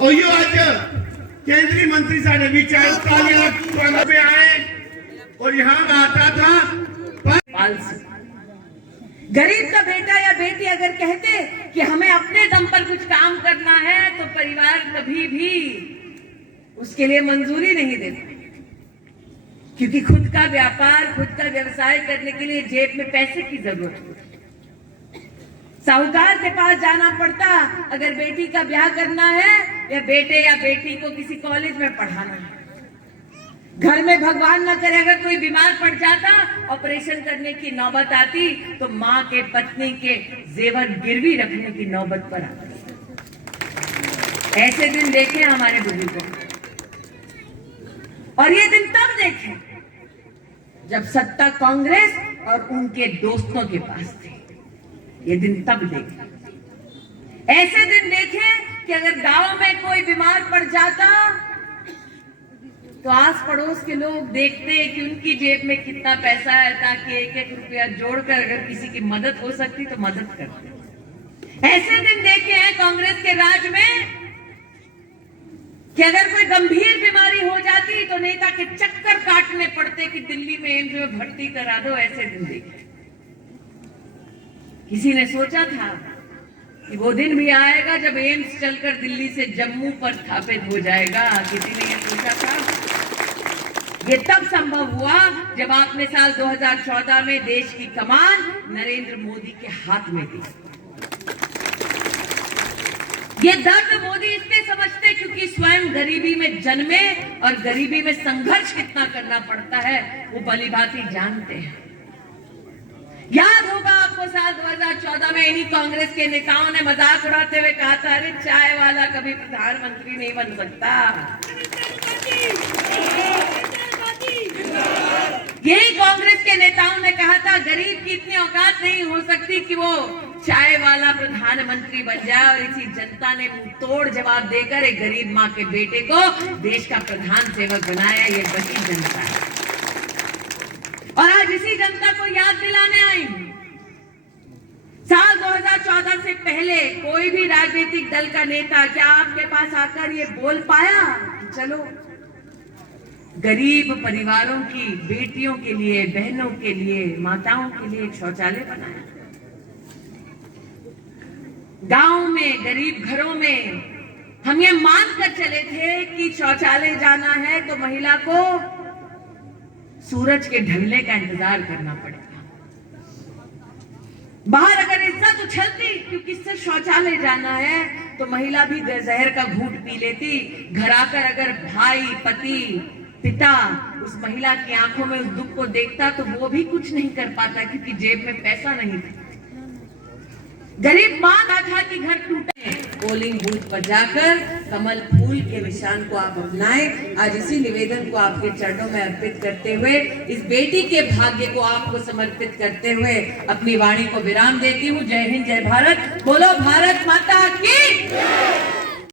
और यो आज केंद्रीय मंत्री साहब विचार पे आए और यहाँ आता था गरीब का बेटा या बेटी अगर कहते कि हमें अपने दम पर कुछ काम करना है तो परिवार कभी भी उसके लिए मंजूरी नहीं देता, क्योंकि खुद का व्यापार, खुद का व्यवसाय करने के लिए जेब में पैसे की जरूरत होती। साहूकार के पास जाना पड़ता अगर बेटी का ब्याह करना है या बेटे या बेटी को किसी कॉलेज में पढ़ाना है। घर में भगवान न करे अगर कोई बीमार पड़ जाता, ऑपरेशन करने की नौबत आती तो माँ के पत्नी के जेवर गिरवी रखने की नौबत पर आती। ऐसे दिन देखे हमारे बुजुर्गों, और ये दिन तब देखे जब सत्ता कांग्रेस और उनके दोस्तों के पास थी। ये दिन तब देखे। ऐसे दिन देखे कि अगर गांव में कोई बीमार पड़ जाता तो आस पड़ोस के लोग देखते कि उनकी जेब में कितना पैसा है, ताकि एक एक रुपया जोड़कर अगर किसी की मदद हो सकती तो मदद करते। ऐसे दिन देखे हैं कांग्रेस के राज में कि अगर कोई गंभीर बीमारी हो जाती तो नेता के चक्कर काटने पड़ते कि दिल्ली में एम्स में भर्ती करा दो। ऐसे दिन देखे। किसी ने सोचा था कि वो दिन भी आएगा जब एम्स चलकर दिल्ली से जम्मू पर स्थापित हो जाएगा? किसी ने ये सोचा था? ये तब संभव हुआ जब आपने साल 2014 में देश की कमान नरेंद्र मोदी के हाथ में दी। ये दर्द मोदी इसलिए समझते क्योंकि स्वयं गरीबी में जन्मे और गरीबी में संघर्ष कितना करना पड़ता है वो भलीभांति जानते हैं। याद होगा आपको साल 2014 में इन्हीं कांग्रेस के नेताओं ने मजाक उड़ाते हुए कहा था, अरे चाय वाला कभी प्रधानमंत्री नहीं बन सकता। यही कांग्रेस के नेताओं ने कहा था, गरीब की इतनी औकात नहीं हो सकती कि वो चाय वाला प्रधानमंत्री बन जाए। और इसी जनता ने मुंह तोड़ जवाब देकर एक गरीब माँ के बेटे को देश का प्रधान सेवक बनाया। ये वही जनता है और आज इसी जनता को याद दिलाने आई। साल 2014 से पहले कोई भी राजनीतिक दल का नेता क्या आपके पास आकर ये बोल पाया कि चलो गरीब परिवारों की बेटियों के लिए, बहनों के लिए, माताओं के लिए एक शौचालय बनाया? गांव में, गरीब घरों में हम ये मानकर चले थे कि शौचालय जाना है तो महिला को सूरज के ढलने का इंतजार करना पड़ेगा। बाहर अगर इज्जत उछलती क्योंकि इससे शौचालय जाना है तो महिला भी जहर का घूंट पी लेती। घर आकर अगर भाई, पति, पिता उस महिला की आंखों में उस दुख को देखता तो वो भी कुछ नहीं कर पाता क्योंकि जेब में पैसा नहीं था। गरीब मां था कि घर टूटे। पोलिंग बूथ पर जाकर कमल फूल के निशान को आप अपनाएं। आज इसी निवेदन को आपके चरणों में अर्पित करते हुए, इस बेटी के भाग्य को आपको समर्पित करते हुए अपनी वाणी को विराम देती हूँ। जय हिंद, जय भारत। बोलो भारत माता की।